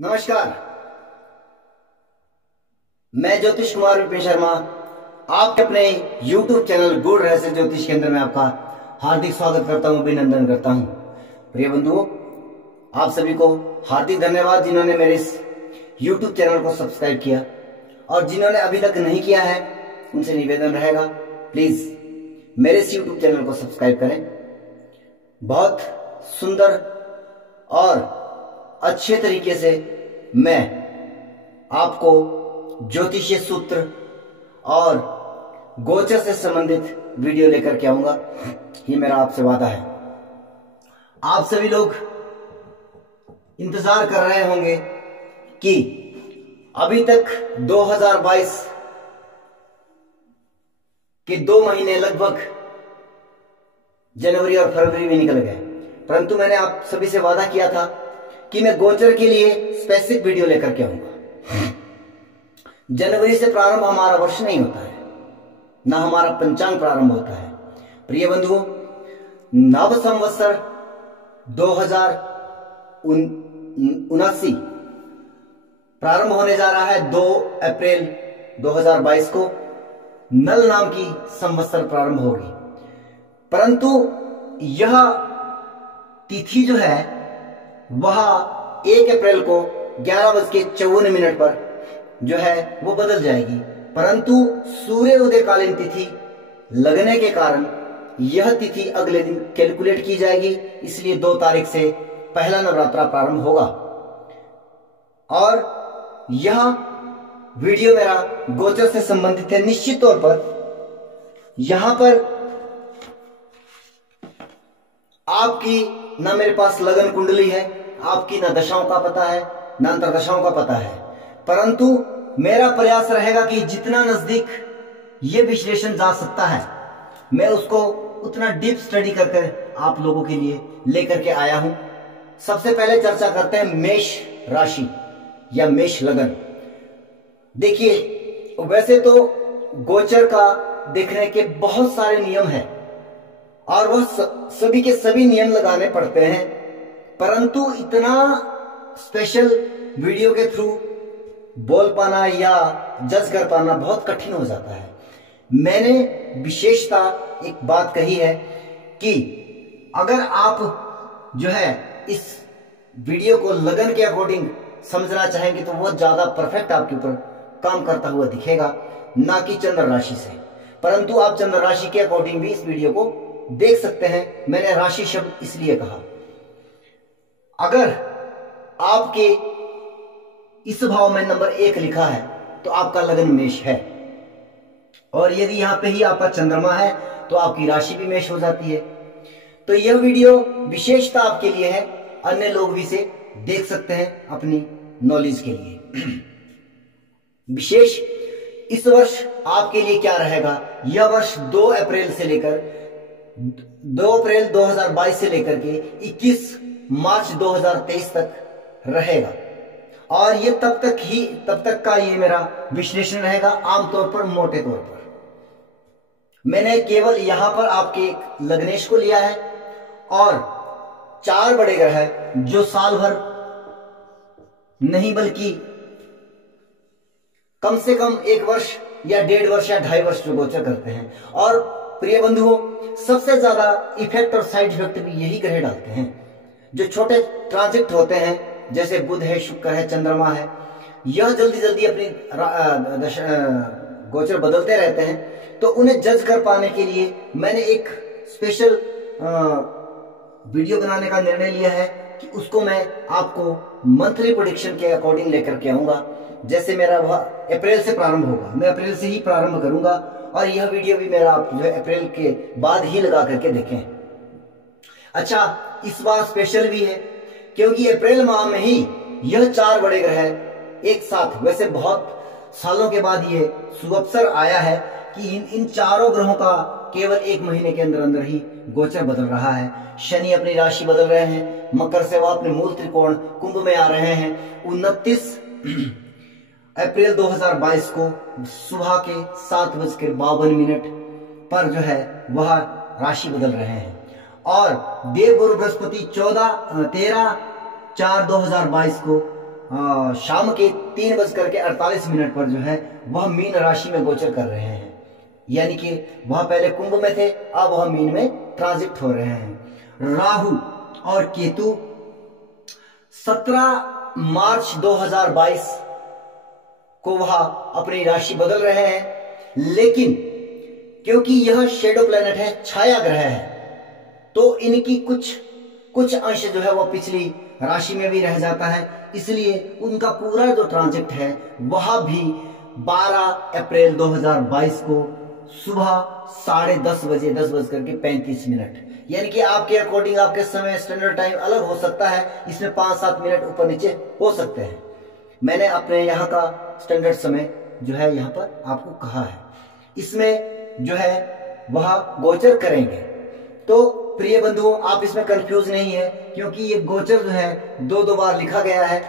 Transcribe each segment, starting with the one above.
नमस्कार। मैं ज्योतिष कुमार विपिन शर्मा आपके अपने YouTube चैनल गुड़ रहस्य ज्योतिष केंद्र में आपका हार्दिक स्वागत करता हूं, अभिनंदन करता हूं। प्रिय बंधुओं, आप सभी को हार्दिक धन्यवाद जिन्होंने मेरे इस YouTube चैनल को सब्सक्राइब किया, और जिन्होंने अभी तक नहीं किया है उनसे निवेदन रहेगा प्लीज मेरे इस YouTube चैनल को सब्सक्राइब करें। बहुत सुंदर और अच्छे तरीके से मैं आपको ज्योतिषीय सूत्र और गोचर से संबंधित वीडियो लेकर के आऊंगा, ये मेरा आपसे वादा है। आप सभी लोग इंतजार कर रहे होंगे कि अभी तक 2022 के 2 महीने लगभग जनवरी और फरवरी में निकल गए, परंतु मैंने आप सभी से वादा किया था कि मैं गोचर के लिए स्पेसिफिक वीडियो लेकर के आऊंगा। जनवरी से प्रारंभ हमारा वर्ष नहीं होता है, ना हमारा पंचांग प्रारंभ होता है। प्रिय बंधुओं, नव संवत्सर 2079 प्रारंभ होने जा रहा है 2 अप्रैल 2022 को। नल नाम की संवत्सर प्रारंभ होगी, परंतु यह तिथि जो है वह 1 अप्रैल को 11:54 पर जो है वो बदल जाएगी, परंतु सूर्य उदयकालीन तिथि लगने के कारण यह तिथि अगले दिन कैलकुलेट की जाएगी। इसलिए 2 तारीख से पहला नवरात्रा प्रारंभ होगा। और यह वीडियो मेरा गोचर से संबंधित है। निश्चित तौर पर यहां पर आपकी ना मेरे पास लगन कुंडली है, आपकी ना दशाओं का पता है, ना अंतरदशाओं का पता है, परंतु मेरा प्रयास रहेगा कि जितना नजदीक ये विश्लेषण जा सकता है मैं उसको उतना डीप स्टडी करके आप लोगों के लिए लेकर के आया हूं। सबसे पहले चर्चा करते हैं मेष राशि या मेष लगन। देखिए, वैसे तो गोचर का देखने के बहुत सारे नियम हैं और वह सभी के सभी नियम लगाने पड़ते हैं, परंतु इतना स्पेशल वीडियो के थ्रू बोल पाना या जज कर पाना बहुत कठिन हो जाता है। मैंने विशेषता एक बात कही है कि अगर आप जो है इस वीडियो को लगन के अकॉर्डिंग समझना चाहेंगे तो वो ज्यादा परफेक्ट आपके ऊपर काम करता हुआ दिखेगा, ना कि चंद्र राशि से। परंतु आप चंद्र राशि के अकॉर्डिंग भी इस वीडियो को देख सकते हैं। मैंने राशि शब्द इसलिए कहा, अगर आपके इस भाव में नंबर 1 लिखा है तो आपका लगन मेष है, और यदि यहां पे ही आपका चंद्रमा है तो आपकी राशि भी मेष हो जाती है। तो यह वीडियो विशेषता आपके लिए है, अन्य लोग भी इसे देख सकते हैं अपनी नॉलेज के लिए। विशेष इस वर्ष आपके लिए क्या रहेगा, यह वर्ष 2 अप्रैल 2022 से लेकर के 21 मार्च 2023 तक रहेगा, और ये तब तक का ये मेरा विश्लेषण रहेगा। आमतौर पर, मोटे तौर पर मैंने केवल यहां पर आपके एक लग्नेश को लिया है और 4 बड़े ग्रह जो साल भर नहीं बल्कि कम से कम 1 वर्ष या 1.5 वर्ष या 2.5 वर्ष जो गोचर करते हैं। और प्रिय बंधुओं, सबसे ज्यादा इफेक्ट और साइड इफेक्ट भी यही ग्रह डालते हैं। जो छोटे ट्रांजिट होते हैं, जैसे बुध है, शुक्र है, चंद्रमा है, यह जल्दी जल्दी अपनी गोचर बदलते रहते हैं। तो उन्हें जज कर पाने के लिए मैंने एक स्पेशल वीडियो बनाने का निर्णय लिया है कि उसको मैं आपको मंथली प्रेडिक्शन के अकॉर्डिंग लेकर के आऊंगा। जैसे मेरा वह अप्रैल से प्रारंभ होगा, मैं अप्रैल से ही प्रारंभ करूंगा, और यह वीडियो भी मेरा आप जो है अप्रैल के बाद ही लगा करके देखें। अच्छा, इस बार स्पेशल भी है क्योंकि अप्रैल माह में ही यह 4 बड़े ग्रह एक साथ, वैसे बहुत सालों के बाद ये सुअवसर आया है कि इन चारों ग्रहों का केवल 1 महीने के अंदर अंदर ही गोचर बदल रहा है। शनि अपनी राशि बदल रहे हैं, मकर से वह अपने मूल त्रिकोण कुंभ में आ रहे हैं। 29 अप्रैल 2022 को सुबह के 7:52 पर जो है वह राशि बदल रहे हैं, और देवगुरु बृहस्पति 13/4/2022 को शाम के 3:48 पर जो है वह मीन राशि में गोचर कर रहे हैं। यानी कि वह पहले कुंभ में थे, अब वह मीन में ट्रांजिट हो रहे हैं। राहु और केतु 17 मार्च 2022 को वह अपनी राशि बदल रहे हैं, लेकिन क्योंकि यह शेडो प्लेनेट है, छाया ग्रह है, तो इनकी कुछ अंश जो है वह पिछली राशि में भी रह जाता है, इसलिए उनका पूरा जो ट्रांजिट है वह भी 12 अप्रैल 2022 को सुबह 10:30 बजे 10:35, यानी कि आपके अकॉर्डिंग आपके समय स्टैंडर्ड टाइम अलग हो सकता है, इसमें 5-7 मिनट ऊपर नीचे हो सकते हैं। मैंने अपने यहाँ का स्टैंडर्ड समय जो है यहाँ पर आपको कहा है, इसमें जो है वह गोचर करेंगे। तो प्रिय बंधुओं, आप इसमें कंफ्यूज नहीं है, क्योंकि ये गोचर जो है 2 बार लिखा गया है,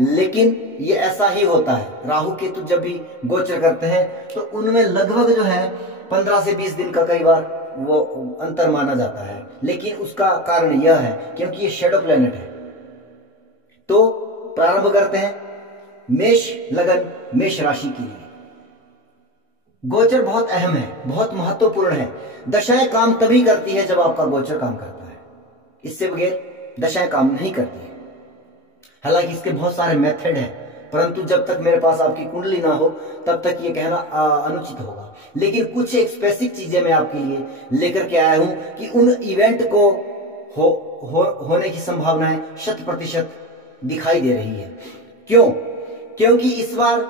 लेकिन ये ऐसा ही होता है। राहु केतु जब भी गोचर करते हैं तो उनमें लगभग जो है 15 से 20 दिन का कई बार वो अंतर माना जाता है, लेकिन उसका कारण यह है क्योंकि ये शेडो प्लेनेट है। तो प्रारंभ करते हैं मेष लगन मेष राशि के लिए। गोचर बहुत अहम है, बहुत महत्वपूर्ण है। दशाएं काम तभी करती है जब आपका गोचर काम करता है, इससे बगैर दशाएं काम नहीं करती है। हालांकि इसके बहुत सारे मेथड हैं, परंतु जब तक मेरे पास आपकी कुंडली ना हो तब तक ये कहना अनुचित होगा। लेकिन कुछ एक स्पेसिफिक चीजें मैं आपके लिए लेकर के आया हूं कि उन इवेंट को होने की संभावनाएं 100% दिखाई दे रही है। क्यों? क्योंकि इस बार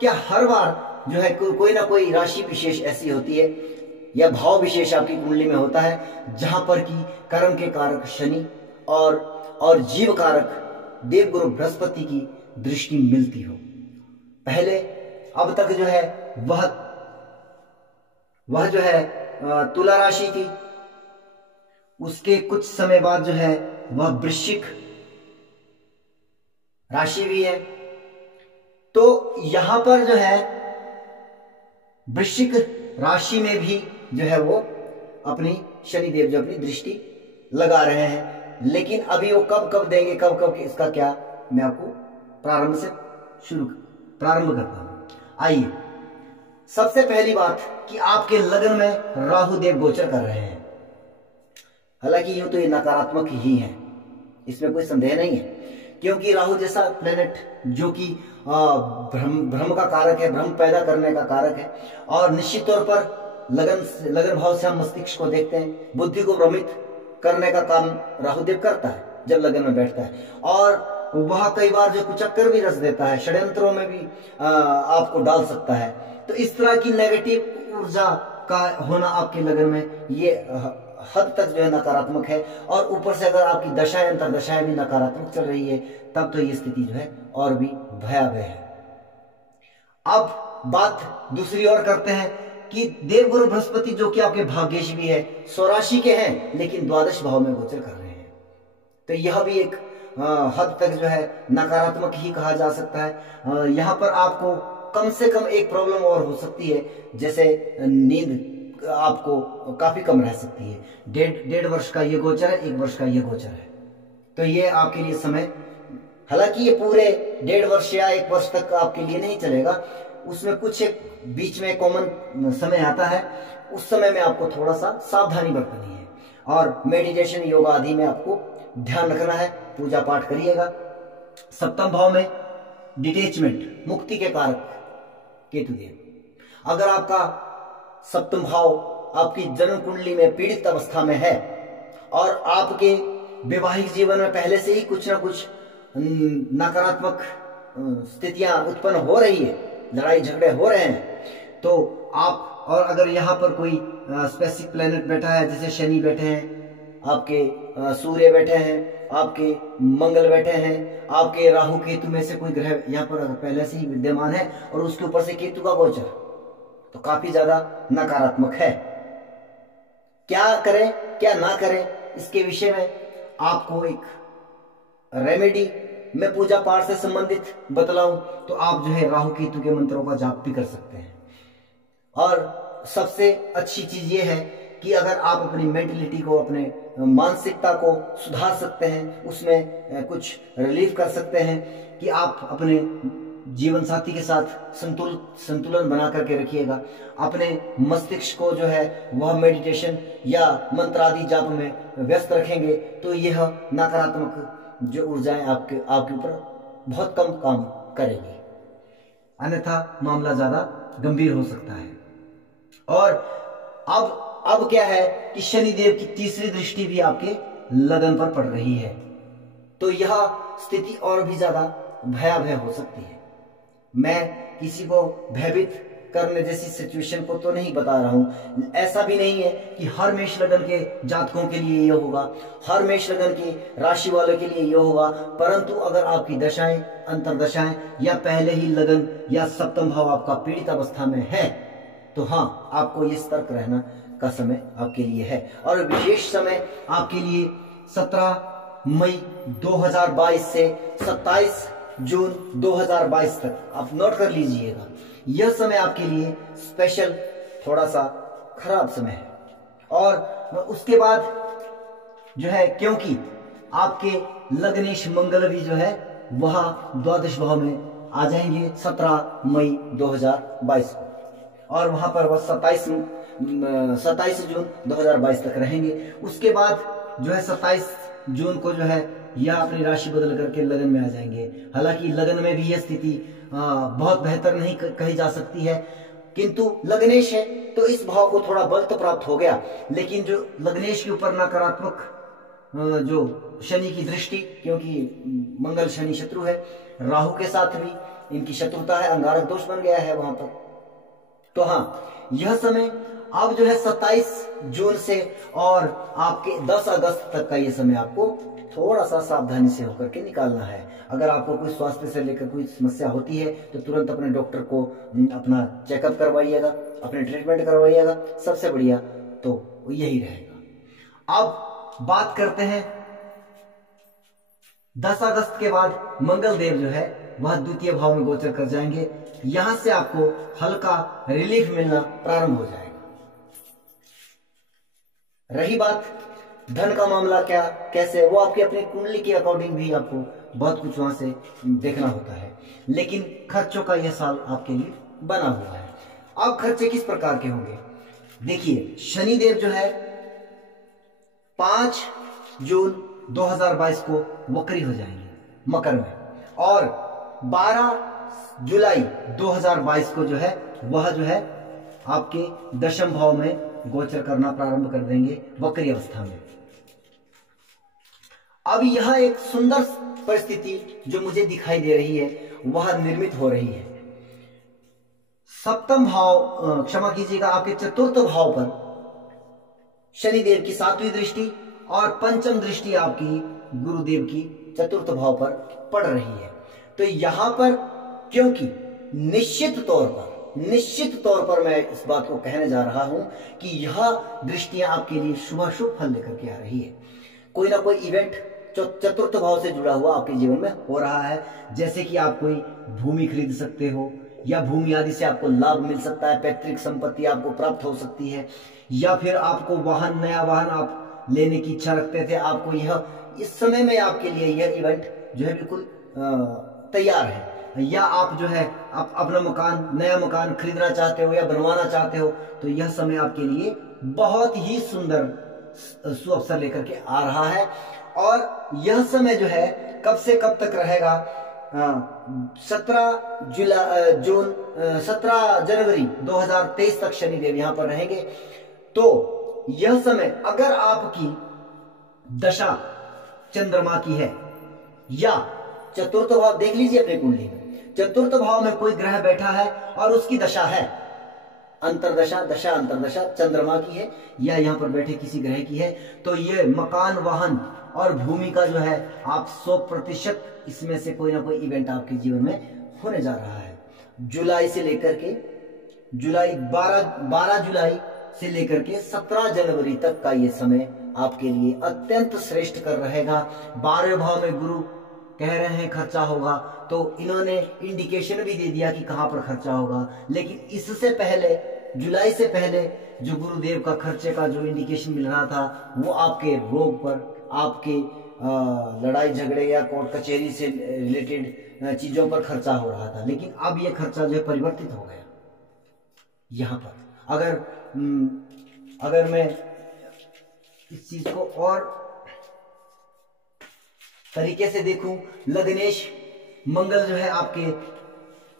क्या हर बार जो है कोई ना कोई राशि विशेष ऐसी होती है या भाव विशेष आपकी कुंडली में होता है जहां पर कि कर्म के कारक शनि और जीव कारक देवगुरु बृहस्पति की दृष्टि मिलती हो। पहले अब तक जो है वह जो है तुला राशि थी, उसके कुछ समय बाद जो है वह वृश्चिक राशि भी है। तो यहां पर जो है वृश्चिक राशि में भी जो है वो अपनी शनिदेव जो अपनी दृष्टि लगा रहे हैं, लेकिन अभी वो कब देंगे, कब इसका क्या मैं आपको प्रारंभ करता हूं। आइए, सबसे पहली बात कि आपके लगन में राहु देव गोचर कर रहे हैं। हालांकि यूं तो ये नकारात्मक ही है, इसमें कोई संदेह नहीं है, क्योंकि राहु जैसा प्लेनेट जो कि भ्रम का कारक है, भ्रम पैदा करने का कारक है, और निश्चित तौर पर लगन भाव से हम मस्तिष्क को देखते हैं, बुद्धि को भ्रमित करने का काम राहुदेव करता है जब लगन में बैठता है, और वह कई बार जो कुचक्कर भी रच देता है, षड्यंत्रों में भी आपको डाल सकता है। तो इस तरह की नेगेटिव ऊर्जा का होना आपके लगन में ये हद तक जो है नकारात्मक है, और ऊपर से अगर आपकी दशाएं अंतर दशाएं भी नकारात्मक चल रही है तब तो ये स्थिति जो है और भी भयावह है। अब बात दूसरी ओर करते हैं कि देवगुरु बृहस्पति जो कि आपके भाग्येश भी है, स्वराशि के हैं, लेकिन द्वादश भाव में गोचर कर रहे हैं, तो यह भी एक हद तक जो है नकारात्मक ही कहा जा सकता है। यहाँ पर आपको कम से कम एक प्रॉब्लम और हो सकती है, जैसे नींद आपको काफी कम रह सकती है। 1.5 वर्ष का ये गोचर है, 1 वर्ष का ये गोचर है, तो ये आपके लिए समय, हालांकि ये पूरे 1.5 वर्ष या 1 वर्ष तक आपके लिए नहीं चलेगा, उसमें कुछ एक बीच में कॉमन समय आता है, उस समय में आपको थोड़ा सा सावधानी बरतनी है, और मेडिटेशन योगा आदि में आपको ध्यान रखना है, पूजा पाठ करिएगा। सप्तम भाव में डिटेचमेंट, मुक्ति के कारक केतुदेव। अगर आपका सप्तम भाव आपकी जन्म कुंडली में पीड़ित अवस्था में है और आपके वैवाहिक जीवन में पहले से ही कुछ ना कुछ नकारात्मक स्थितियां उत्पन्न हो रही है, लड़ाई झगड़े हो रहे हैं, तो आप, और अगर यहाँ पर कोई स्पेसिफिक प्लेनेट बैठा है, जैसे शनि बैठे हैं, आपके सूर्य बैठे हैं, आपके मंगल बैठे हैं, आपके राहु केतु में से कोई ग्रह यहाँ पर पहले से ही विद्यमान है, और उसके ऊपर से केतु का गोचर, तो काफी ज्यादा नकारात्मक है। क्या करें क्या ना करें, इसके विषय में आपको एक रेमेडी मैं पूजा पाठ से संबंधित बतलाऊं तो आप जो है राहु केतु के मंत्रों का जाप भी कर सकते हैं। और सबसे अच्छी चीज ये है कि अगर आप अपनी मेंटलिटी को, अपने मानसिकता को सुधार सकते हैं, उसमें कुछ रिलीफ कर सकते हैं, कि आप अपने जीवन साथी के साथ संतुलन बना करके रखिएगा। अपने मस्तिष्क को जो है वह मेडिटेशन या मंत्र आदि जाप में व्यस्त रखेंगे तो यह नकारात्मक जो ऊर्जाएं आपके ऊपर बहुत कम काम करेगी, अन्यथा मामला ज्यादा गंभीर हो सकता है। और अब क्या है कि शनिदेव की तीसरी दृष्टि भी आपके लगन पर पड़ रही है, तो यह स्थिति और भी ज्यादा भयावह हो सकती है। मैं किसी को भयभीत करने जैसी सिचुएशन को तो नहीं बता रहा हूं। ऐसा भी नहीं है कि हर मेष लगन के जातकों के लिए यह होगा, हर मेष लगन की राशि वालों के लिए यह होगा, परंतु अगर आपकी दशाएं, अंतरदशाएं या पहले ही लगन या सप्तम भाव आपका पीड़ित अवस्था में है तो हाँ, आपको ये सतर्क रहना का समय आपके लिए है। और विशेष समय आपके लिए 17 मई 2022 से 27 जून 2022 तक आप नोट कर लीजिएगा। यह समय आपके लिए स्पेशल थोड़ा सा खराब समय है। और उसके बाद जो है, क्योंकि आपके लग्नेश मंगल भी जो है वह द्वादश भाव में आ जाएंगे 17 मई 2022 को, और वहां पर वह 27 जून 2022 तक रहेंगे। उसके बाद जो है 27 जून को जो है यह अपनी राशि बदल करके लगन में आ जाएंगे। हालांकि लगन में भी यह स्थिति बहुत बेहतर नहीं कही जा सकती है, किंतु लग्नेश है तो इस भाव को थोड़ा बल तो प्राप्त हो गया, लेकिन जो लग्नेश के ऊपर नकारात्मक जो शनि की दृष्टि, क्योंकि मंगल शनि शत्रु है, राहु के साथ भी इनकी शत्रुता है, अंगारक दोष बन गया है वहां पर। तो हाँ, यह समय अब जो है 27 जून से और आपके 10 अगस्त तक का ये समय आपको थोड़ा सा सावधानी से होकर के निकालना है। अगर आपको कोई स्वास्थ्य से लेकर कोई समस्या होती है तो तुरंत अपने डॉक्टर को अपना चेकअप करवाइएगा, अपने ट्रीटमेंट करवाइएगा, सबसे बढ़िया तो यही रहेगा। अब बात करते हैं 10 अगस्त के बाद मंगल देव जो है वह द्वितीय भाव में गोचर कर जाएंगे। यहां से आपको हल्का रिलीफ मिलना प्रारंभ हो जाएगा। रही बात धन का मामला, क्या कैसे, वो आपकी अपनी कुंडली के अकॉर्डिंग भी आपको बहुत कुछ वहां से देखना होता है, लेकिन खर्चों का यह साल आपके लिए बना हुआ है। अब खर्चे किस प्रकार के होंगे, देखिए शनिदेव जो है 5 जून 2022 को वक्री हो जाएंगे मकर में, और 12 जुलाई 2022 को जो है वह जो है आपके दशम भाव में गोचर करना प्रारंभ कर देंगे वक्री अवस्था में। अब यह एक सुंदर परिस्थिति जो मुझे दिखाई दे रही है वह निर्मित हो रही है। सप्तम भाव, क्षमा कीजिएगा, आपके चतुर्थ भाव पर शनिदेव की 7वीं दृष्टि और पंचम दृष्टि आपकी गुरुदेव की चतुर्थ भाव पर पड़ रही है। तो यहां पर क्योंकि निश्चित तौर पर मैं इस बात को कहने जा रहा हूं कि यह दृष्टियां आपके लिए शुभ फल लेकर के आ रही है। कोई ना कोई इवेंट जो चतुर्थ भाव से जुड़ा हुआ आपके जीवन में हो रहा है, जैसे कि आप कोई भूमि खरीद सकते हो, या भूमि आदि से आपको लाभ मिल सकता है, पैतृक संपत्ति आपको प्राप्त हो सकती है, या फिर आपको नया वाहन आप लेने की इच्छा रखते थे, आपको यह इस समय में आपके लिए यह इवेंट जो है बिल्कुल तैयार है, या आप जो है आप अपना नया मकान खरीदना चाहते हो या बनवाना चाहते हो, तो यह समय आपके लिए बहुत ही सुंदर सुअवसर लेकर के आ रहा है। और यह समय जो है कब से कब तक रहेगा, 17 जनवरी 2023 तक शनिदेव यहां पर रहेंगे। तो यह समय अगर आपकी दशा चंद्रमा की है या चतुर्थ भाव, देख लीजिए अपनी कुंडली में चतुर्थ भाव में कोई ग्रह बैठा है और उसकी दशा है अंतरदशा चंद्रमा की है या यहाँ पर बैठे किसी ग्रह की है, तो ये मकान, वाहन और भूमि का जो है आप 100% इसमें से कोई ना कोई इवेंट आपके जीवन में होने जा रहा है। जुलाई से लेकर के 12 जुलाई से लेकर के 17 जनवरी तक का ये समय आपके लिए अत्यंत श्रेष्ठ कर रहेगा। 12वें भाव में गुरु कह रहे हैं खर्चा होगा, तो इन्होंने इंडिकेशन भी दे दिया कि कहां पर खर्चा होगा, लेकिन इससे पहले जुलाई से पहले जो गुरुदेव का खर्चे का जो इंडिकेशन मिल रहा था वो आपके रोग पर, आपके लड़ाई झगड़े या कोर्ट कचहरी से रिलेटेड चीजों पर खर्चा हो रहा था, लेकिन अब ये खर्चा जो है परिवर्तित हो गया। यहाँ पर अगर मैं इस चीज को और तरीके से देखूं, लग्नेश मंगल जो है आपके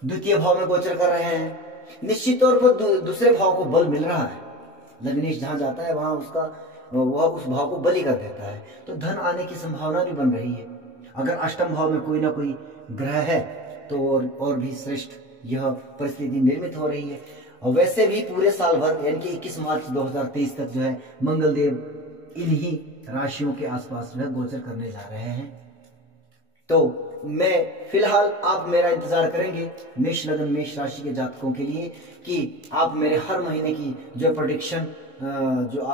द्वितीय भाव में गोचर कर रहे हैं, निश्चित तौर पर दूसरे भाव को बल मिल रहा है। लग्नेश जहां जाता है वहां वह उस भाव को बली कर देता है, तो धन आने की संभावना भी बन रही है। अगर अष्टम भाव में कोई ना कोई ग्रह है तो और भी श्रेष्ठ यह परिस्थिति निर्मित हो रही है। और वैसे भी पूरे साल भर यानी कि 21 मार्च 2023 तक जो है मंगल देव इन्हीं राशियों के आसपास जो है गोचर करने जा रहे हैं। तो मैं फिलहाल आप मेरा इंतजार करेंगे मेष लग्न मेष राशि के जातकों के लिए कि आप मेरे हर महीने की जो प्रेडिक्शन जो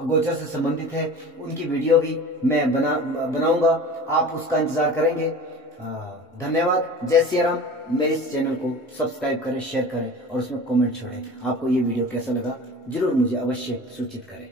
गोचर से संबंधित है उनकी वीडियो भी मैं बनाऊंगा, आप उसका इंतजार करेंगे। धन्यवाद। जय श्री राम। मेरे इस चैनल को सब्सक्राइब करें, शेयर करें और उसमें कमेंट छोड़ें। आपको ये वीडियो कैसा लगा जरूर मुझे अवश्य सूचित करें।